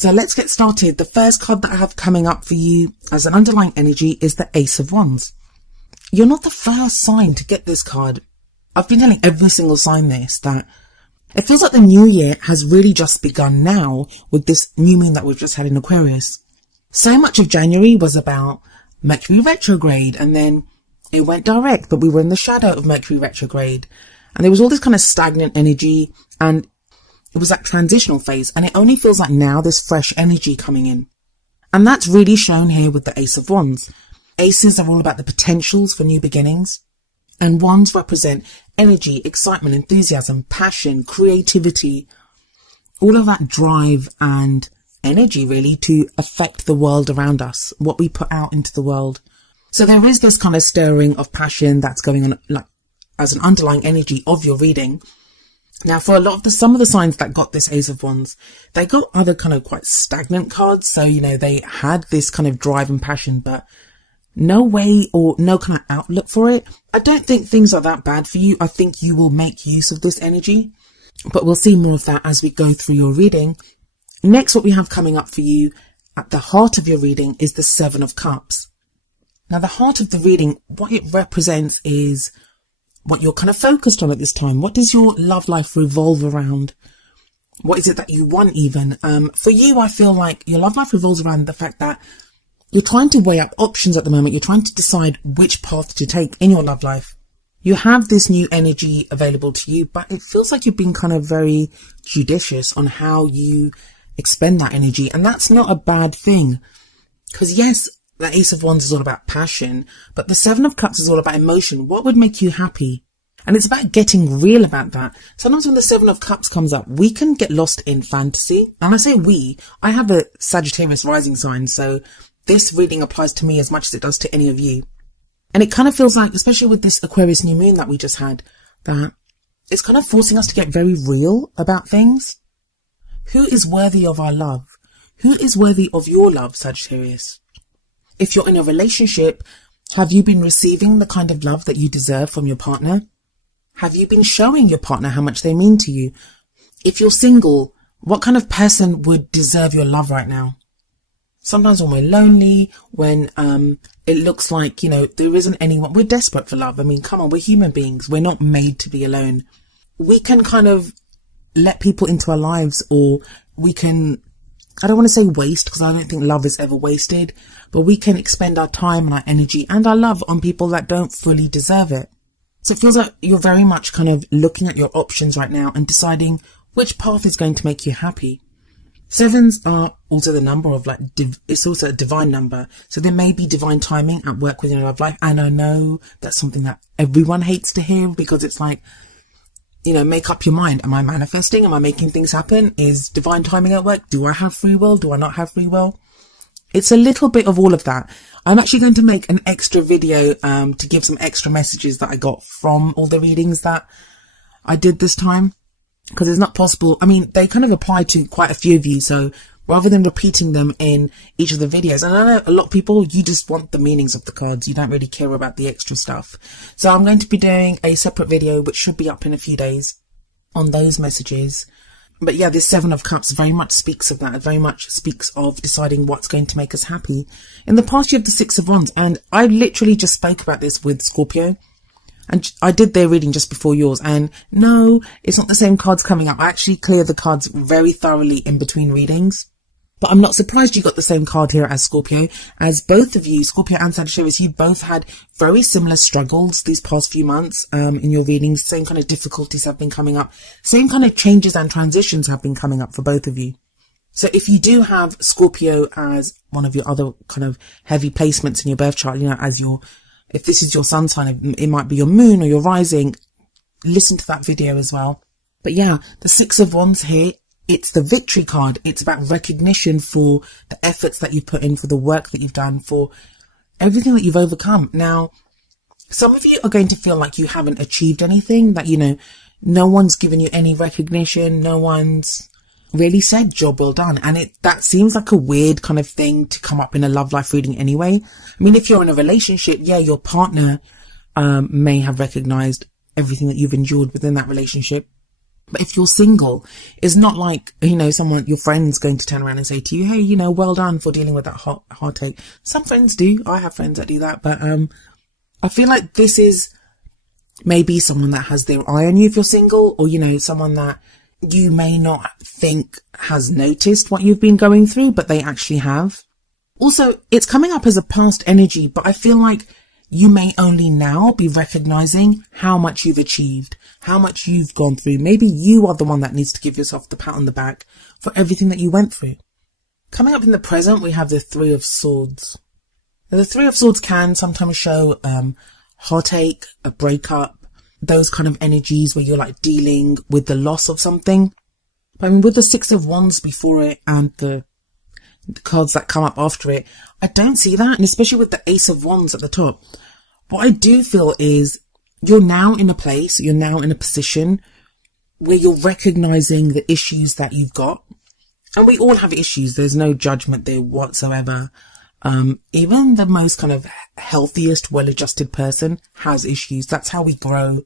So let's get started. The first card that I have coming up for you as an underlying energy is the Ace of Wands. You're not the first sign to get this card. I've been telling every single sign this, that it feels like the new year has really just begun now with this new moon that we've just had in Aquarius. So much of January was about Mercury retrograde, and then it went direct, but we were in the shadow of Mercury retrograde. And there was all this kind of stagnant energy, and it was that transitional phase, and it only feels like now there's fresh energy coming in. And that's really shown here with the Ace of Wands. Aces are all about the potentials for new beginnings, and wands represent energy, excitement, enthusiasm, passion, creativity, all of that drive and energy really to affect the world around us, what we put out into the world. So there is this kind of stirring of passion that's going on, like as an underlying energy of your reading. Now, for a lot of some of the signs that got this Ace of Wands, they got other kind of quite stagnant cards. So, they had this kind of drive and passion, but no way or no kind of outlook for it. I don't think things are that bad for you. I think you will make use of this energy, but we'll see more of that as we go through your reading. Next, what we have coming up for you at the heart of your reading is the Seven of Cups. Now, the heart of the reading, what it represents is what you're kind of focused on at this time. What does your love life revolve around? What is it that you want even? For you, I feel like your love life revolves around the fact that you're trying to weigh up options at the moment. You're trying to decide which path to take in your love life. You have this new energy available to you, but it feels like you're being kind of very judicious on how you expend that energy. And that's not a bad thing, because yes, the Ace of Wands is all about passion, but the Seven of Cups is all about emotion. What would make you happy? And it's about getting real about that. Sometimes when the Seven of Cups comes up, we can get lost in fantasy. And I say we, I have a Sagittarius rising sign, so this reading applies to me as much as it does to any of you. And it kind of feels like, especially with this Aquarius new moon that we just had, that it's kind of forcing us to get very real about things. Who is worthy of our love? Who is worthy of your love, Sagittarius? If you're in a relationship, have you been receiving the kind of love that you deserve from your partner? Have you been showing your partner how much they mean to you? If you're single, what kind of person would deserve your love right now? Sometimes when we're lonely, when it looks like, there isn't anyone, we're desperate for love. I mean, come on, we're human beings. We're not made to be alone. We can kind of let people into our lives, or we can, I don't want to say waste, because I don't think love is ever wasted, but we can expend our time and our energy and our love on people that don't fully deserve it. So it feels like you're very much kind of looking at your options right now and deciding which path is going to make you happy. Sevens are also the number of it's also a divine number. So there may be divine timing at work within your love life. And I know that's something that everyone hates to hear, because it's like, make up your mind. Am I manifesting? Am I making things happen? Is divine timing at work? Do I have free will? Do I not have free will? It's a little bit of all of that. I'm actually going to make an extra video to give some extra messages that I got from all the readings that I did this time, because it's not possible. I mean, they kind of apply to quite a few of you. So rather than repeating them in each of the videos, and I know a lot of people, you just want the meanings of the cards. You don't really care about the extra stuff. So I'm going to be doing a separate video, which should be up in a few days, on those messages. But yeah, this Seven of Cups very much speaks of that. It very much speaks of deciding what's going to make us happy. In the past, you have the Six of Wands, and I literally just spoke about this with Scorpio. And I did their reading just before yours, and no, it's not the same cards coming up. I actually clear the cards very thoroughly in between readings. But I'm not surprised you got the same card here as Scorpio, as both of you, Scorpio and Sagittarius, you both had very similar struggles these past few months in your readings. Same kind of difficulties have been coming up. Same kind of changes and transitions have been coming up for both of you. So if you do have Scorpio as one of your other kind of heavy placements in your birth chart, as if this is your sun sign, it might be your moon or your rising, listen to that video as well. But yeah, the Six of Wands here, it's the victory card. It's about recognition for the efforts that you've put in, for the work that you've done, for everything that you've overcome. Now, some of you are going to feel like you haven't achieved anything, that, no one's given you any recognition. No one's really said job well done. And that seems like a weird kind of thing to come up in a love life reading anyway. I mean, if you're in a relationship, yeah, your partner may have recognized everything that you've endured within that relationship. But if you're single, it's not like, someone, your friend's going to turn around and say to you, hey, well done for dealing with that heartache. Some friends do. I have friends that do that. But I feel like this is maybe someone that has their eye on you if you're single, or, someone that you may not think has noticed what you've been going through, but they actually have. Also, it's coming up as a past energy, but I feel like you may only now be recognizing how much you've achieved, how much you've gone through. Maybe you are the one that needs to give yourself the pat on the back for everything that you went through. Coming up in the present, we have the Three of Swords. Now, the Three of Swords can sometimes show heartache, a breakup, those kind of energies where you're like dealing with the loss of something. But I mean, with the Six of Wands before it and the cards that come up after it, I don't see that. And especially with the Ace of Wands at the top, what I do feel is you're now in a place, you're now in a position where you're recognizing the issues that you've got. And we all have issues. There's no judgment there whatsoever. Even the most kind of healthiest, well-adjusted person has issues. That's how we grow.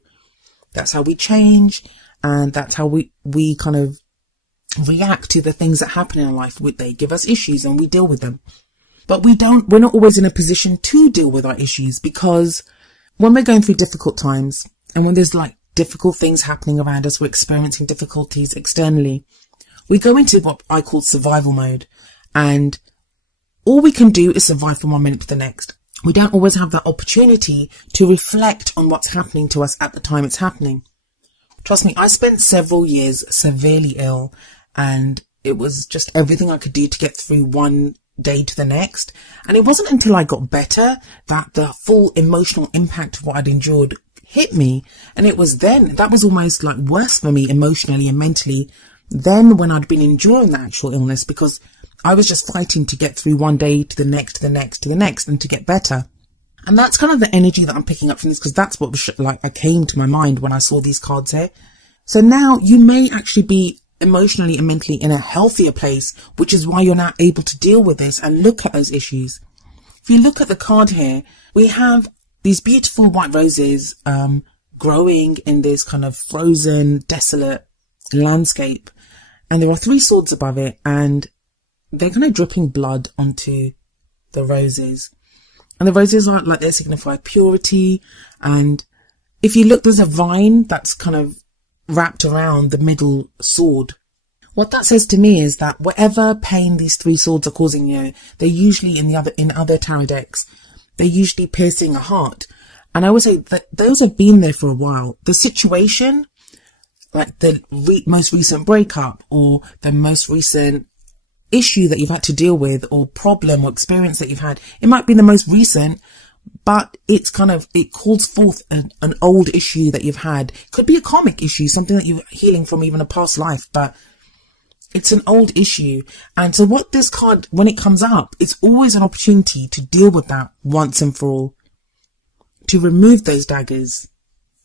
That's how we change. And that's how we kind of react to the things that happen in our life. They give us issues and we deal with them. But we're not always in a position to deal with our issues, because when we're going through difficult times and when there's like difficult things happening around us, we're experiencing difficulties externally, we go into what I call survival mode, and all we can do is survive from one minute to the next. We don't always have that opportunity to reflect on what's happening to us at the time it's happening. Trust me, I spent several years severely ill, and it was just everything I could do to get through one day to the next. And it wasn't until I got better that the full emotional impact of what I'd endured hit me. And it was then, that was almost like worse for me emotionally and mentally than when I'd been enduring the actual illness, because I was just fighting to get through one day to the next, to the next, to the next, and to get better. And that's kind of the energy that I'm picking up from this, because that's what was I came to my mind when I saw these cards here. So now you may actually be emotionally and mentally in a healthier place, which is why you're now able to deal with this and look at those issues. If you look at the card here, we have these beautiful white roses growing in this kind of frozen, desolate landscape. And there are three swords above it, and they're kind of dripping blood onto the roses. And the roses are like, they signify purity. And if you look, there's a vine that's kind of wrapped around the middle sword. What that says to me is that whatever pain these three swords are causing you, they're usually in other tarot decks, they're usually piercing a heart. And I would say that those have been there for a while. The situation, like the most recent breakup or the most recent issue that you've had to deal with, or problem or experience that you've had, it might be the most recent, but it calls forth an old issue that you've had. Could be a karmic issue, something that you're healing from even a past life, but it's an old issue. And so what this card, when it comes up, it's always an opportunity to deal with that once and for all, to remove those daggers.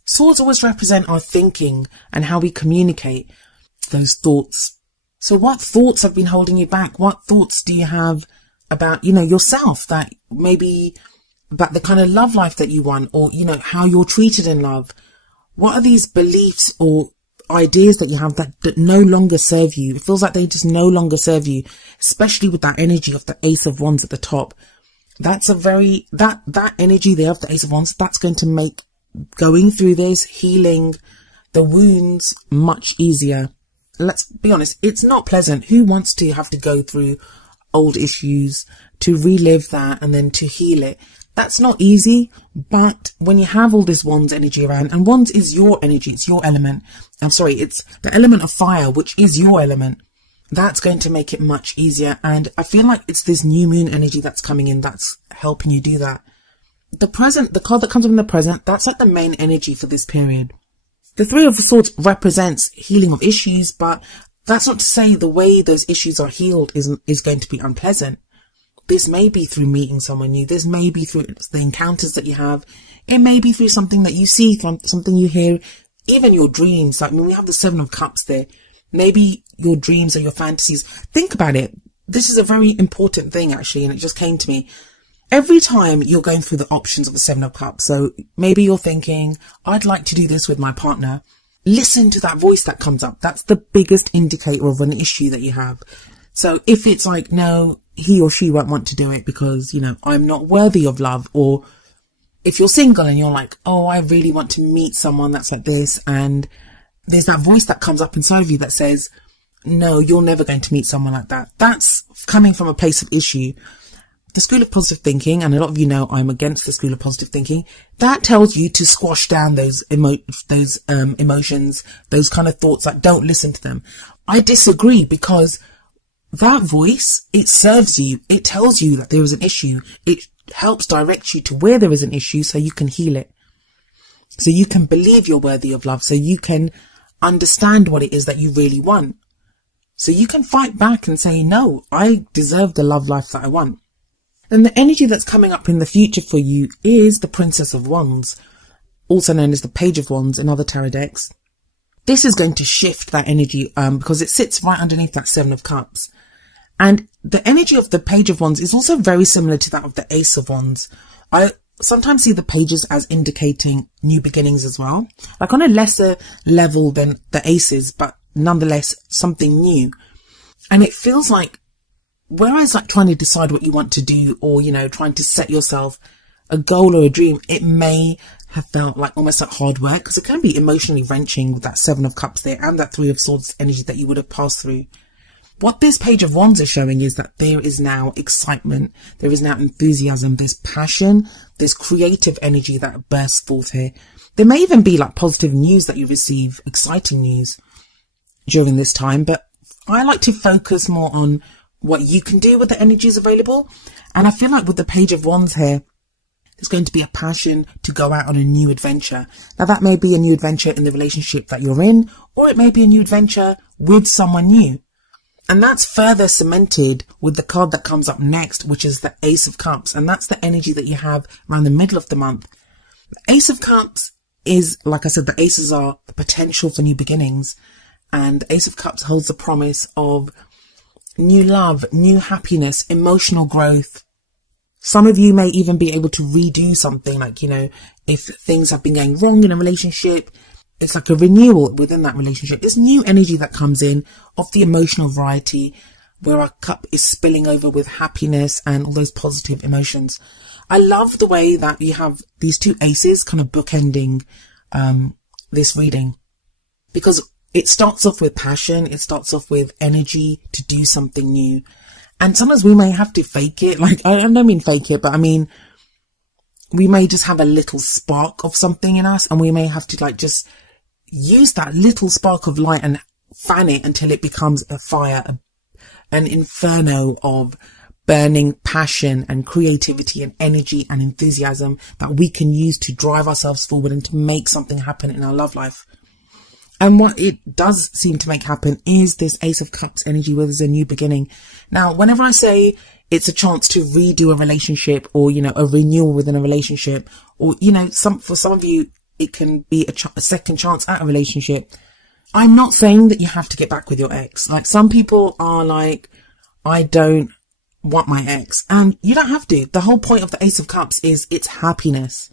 Swords always represent our thinking and how we communicate those thoughts. So what thoughts have been holding you back? What thoughts do you have about, yourself, that maybe about the kind of love life that you want, or, how you're treated in love? What are these beliefs or ideas that you have that no longer serve you? It feels like they just no longer serve you, especially with that energy of the Ace of Wands at the top. That's that energy there of the Ace of Wands, that's going to make going through this, healing the wounds, much easier. Let's be honest, it's not pleasant. Who wants to have to go through old issues, to relive that and then to heal it? That's not easy. But when you have all this Wands energy around, and Wands is your energy, it's your element. It's the element of fire, which is your element. That's going to make it much easier. And I feel like it's this new moon energy that's coming in that's helping you do that. The card that comes up in the present, that's like the main energy for this period. The Three of Swords represents healing of issues, but that's not to say the way those issues are healed is going to be unpleasant. This may be through meeting someone new. This may be through the encounters that you have. It may be through something that you see, something you hear, even your dreams. Like when we have the Seven of Cups there, maybe your dreams or your fantasies. Think about it. This is a very important thing, actually, and it just came to me. Every time you're going through the options of the Seven of Cups, so maybe you're thinking, I'd like to do this with my partner. listen to that voice that comes up. That's the biggest indicator of an issue that you have. So if it's like, no, he or she won't want to do it because, I'm not worthy of love, or if you're single and you're like, oh, I really want to meet someone that's like this, and there's that voice that comes up inside of you that says, no, you're never going to meet someone like that. That's coming from a place of issue. The school of positive thinking, and a lot of you know I'm against the school of positive thinking, that tells you to squash down those emotions, those kind of thoughts, like don't listen to them. I disagree, because that voice, it serves you. It tells you that there is an issue. It helps direct you to where there is an issue so you can heal it. So you can believe you're worthy of love. So you can understand what it is that you really want. So you can fight back and say, no, I deserve the love life that I want. And the energy that's coming up in the future for you is the Princess of Wands, also known as the Page of Wands in other tarot decks. This is going to shift that energy because it sits right underneath that Seven of Cups. And the energy of the Page of Wands is also very similar to that of the Ace of Wands. I sometimes see the pages as indicating new beginnings as well, like on a lesser level than the aces, but nonetheless something new. And it feels like, whereas like trying to decide what you want to do, or, trying to set yourself a goal or a dream, it may have felt like almost like hard work, because it can be emotionally wrenching with that Seven of Cups there and that Three of Swords energy that you would have passed through. What this Page of Wands is showing is that there is now excitement, there is now enthusiasm, there's passion, there's creative energy that bursts forth here. There may even be like positive news that you receive, exciting news during this time, but I like to focus more on what you can do with the energies available. And I feel like with the Page of Wands here, there's going to be a passion to go out on a new adventure. Now that may be a new adventure in the relationship that you're in, or it may be a new adventure with someone new. And that's further cemented with the card that comes up next, which is the Ace of Cups. And that's the energy that you have around the middle of the month. The Ace of Cups is, like I said, the aces are the potential for new beginnings. And the Ace of Cups holds the promise of new love, new happiness, emotional growth. Some of you may even be able to redo something, like, if things have been going wrong in a relationship, it's like a renewal within that relationship. It's new energy that comes in of the emotional variety, where our cup is spilling over with happiness and all those positive emotions. I love the way that you have these two aces kind of bookending this reading, because it starts off with passion. It starts off with energy to do something new. And sometimes we may have to fake it. Like, I don't mean fake it, but I mean, we may just have a little spark of something in us, and we may have to just use that little spark of light and fan it until it becomes a fire, an inferno of burning passion and creativity and energy and enthusiasm that we can use to drive ourselves forward and to make something happen in our love life. And what it does seem to make happen is this Ace of Cups energy, where there's a new beginning. Now, whenever I say it's a chance to redo a relationship, or, a renewal within a relationship, or, for some of you, it can be a second chance at a relationship. I'm not saying that you have to get back with your ex. Like, some people are like, I don't want my ex, and you don't have to. The whole point of the Ace of Cups is it's happiness.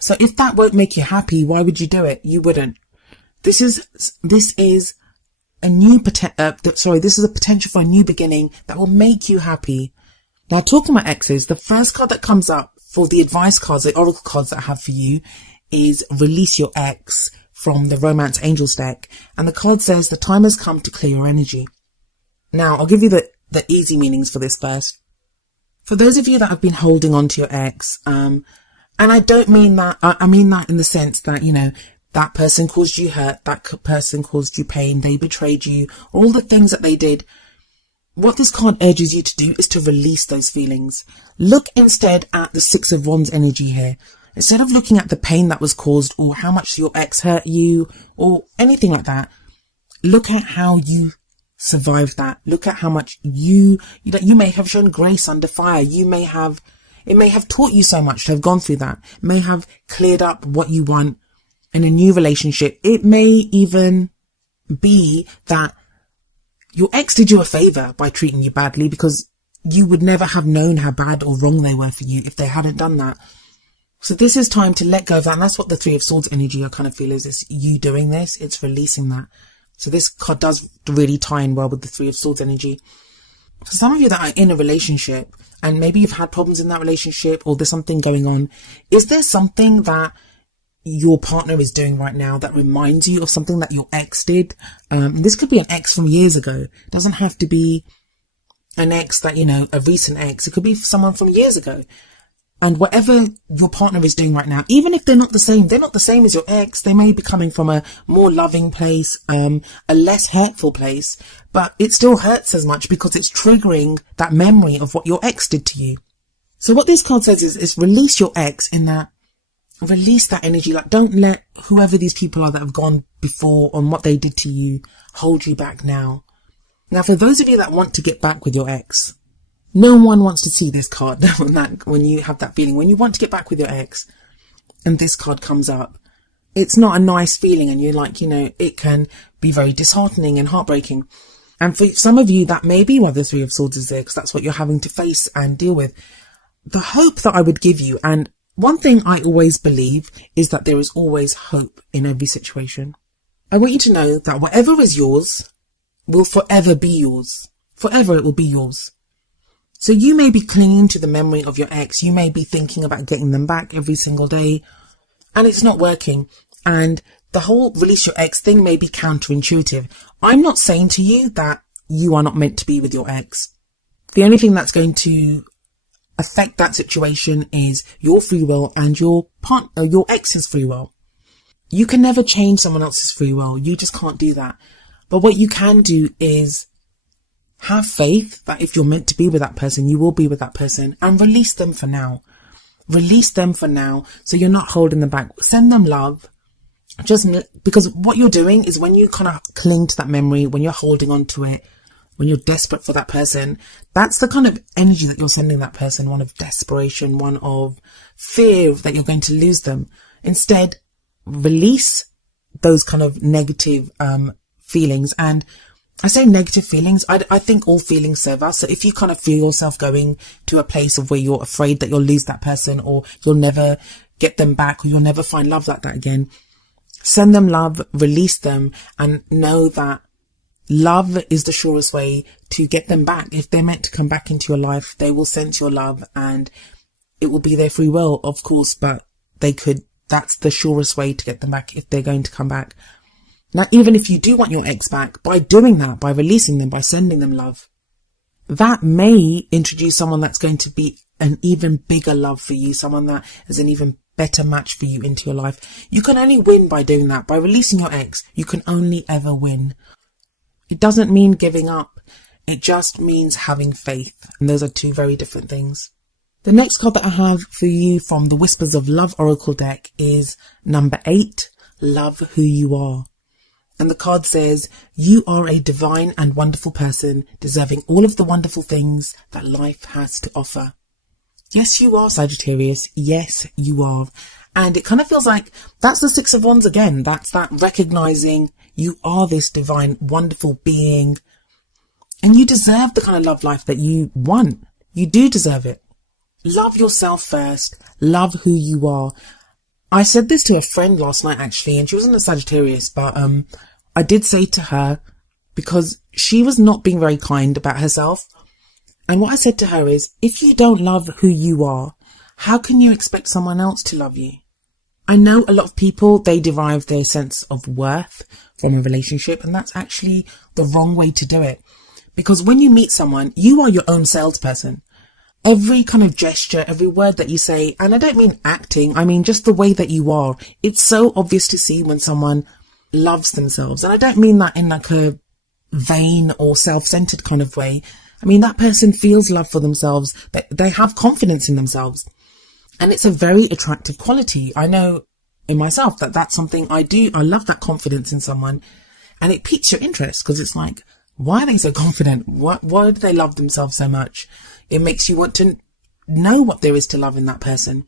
So if that won't make you happy, why would you do it? You wouldn't. This is a new this is a potential for a new beginning that will make you happy. Now, talking about exes, the first card that comes up for the advice cards, the oracle cards that I have for you, is Release Your Ex from the Romance Angels deck. And the card says the time has come to clear your energy. Now, I'll give you the easy meanings for this first. For those of you that have been holding on to your ex, and I don't mean that, I mean that in the sense that, that person caused you hurt, that person caused you pain, they betrayed you, all the things that they did. What this card urges you to do is to release those feelings. Look instead at the Six of Wands energy here. Instead of looking at the pain that was caused, or how much your ex hurt you, or anything like that, look at how you survived that. Look at how much you may have shown grace under fire. It may have taught you so much to have gone through that. It may have cleared up what you want in a new relationship. It may even be that your ex did you a favor by treating you badly, because you would never have known how bad or wrong they were for you if they hadn't done that. So this is time to let go of that. And that's what the Three of Swords energy I kind of feel is you doing this. It's releasing that. So this card does really tie in well with the Three of Swords energy. For some of you that are in a relationship and maybe you've had problems in that relationship or there's something going on, is there something that your partner is doing right now that reminds you of something that your ex did? This could be an ex from years ago. It doesn't have to be an ex that, a recent ex. It could be someone from years ago. And whatever your partner is doing right now, even if they're not the same as your ex. They may be coming from a more loving place, a less hurtful place, but it still hurts as much because it's triggering that memory of what your ex did to you. So what this card says is release your ex in that, release that energy. Like, don't let whoever these people are that have gone before on what they did to you hold you back now. Now, for those of you that want to get back with your ex, no one wants to see this card when you have that feeling. When you want to get back with your ex and this card comes up, it's not a nice feeling, and you're like, it can be very disheartening and heartbreaking. And for some of you, that may be why the Three of Swords is there, because that's what you're having to face and deal with. The hope that I would give you, and one thing I always believe, is that there is always hope in every situation. I want you to know that whatever is yours will forever be yours. Forever it will be yours. So you may be clinging to the memory of your ex. You may be thinking about getting them back every single day, and it's not working. And the whole release your ex thing may be counterintuitive. I'm not saying to you that you are not meant to be with your ex. The only thing that's going to affect that situation is your free will and your ex's free will. You can never change someone else's free will. You just can't do that. But what you can do is have faith that if you're meant to be with that person, you will be with that person, and release them for now. Release them for now, so you're not holding them back. Send them love. Just because what you're doing is, when you kind of cling to that memory, when you're holding on to it, when you're desperate for that person, that's the kind of energy that you're sending that person, one of desperation, one of fear that you're going to lose them. Instead, release those kind of negative feelings. And I say negative feelings. I think all feelings serve us. So if you kind of feel yourself going to a place of where you're afraid that you'll lose that person, or you'll never get them back, or you'll never find love like that again, send them love, release them, and know that love is the surest way to get them back. If they're meant to come back into your life, they will sense your love, and it will be their free will, of course, but that's the surest way to get them back if they're going to come back. Now, even if you do want your ex back, by doing that, by releasing them, by sending them love, that may introduce someone that's going to be an even bigger love for you, someone that is an even better match for you into your life. You can only win by doing that. By releasing your ex, you can only ever win. It doesn't mean giving up. It just means having faith. And those are two very different things. The next card that I have for you from the Whispers of Love Oracle deck is number 8, Love Who You Are. And the card says, you are a divine and wonderful person, deserving all of the wonderful things that life has to offer. Yes, you are, Sagittarius. Yes, you are. And it kind of feels like that's the Six of Wands again. That's that recognizing you are this divine, wonderful being, and you deserve the kind of love life that you want. You do deserve it. Love yourself first. Love who you are. I said this to a friend last night, actually, and she wasn't a Sagittarius, but I did say to her, because she was not being very kind about herself. And what I said to her is, if you don't love who you are, how can you expect someone else to love you? I know a lot of people, they derive their sense of worth from a relationship, and that's actually the wrong way to do it. Because when you meet someone, you are your own salesperson. Every kind of gesture, every word that you say, and I don't mean acting, I mean just the way that you are. It's so obvious to see when someone loves themselves. And I don't mean that in like a vain or self-centered kind of way. I mean, that person feels love for themselves. They have confidence in themselves. And it's a very attractive quality. I know in myself that that's something I do. I love that confidence in someone. And it piques your interest because it's like, why are they so confident? Why do they love themselves so much? It makes you want to know what there is to love in that person.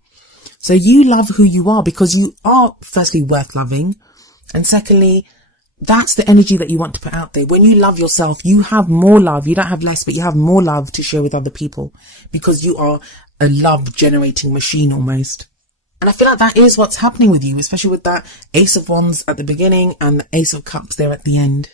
So you love who you are because you are firstly worth loving. And secondly, that's the energy that you want to put out there. When you love yourself, you have more love. You don't have less, but you have more love to share with other people because you are a love generating machine almost. And I feel like that is what's happening with you, especially with that Ace of Wands at the beginning and the Ace of Cups there at the end.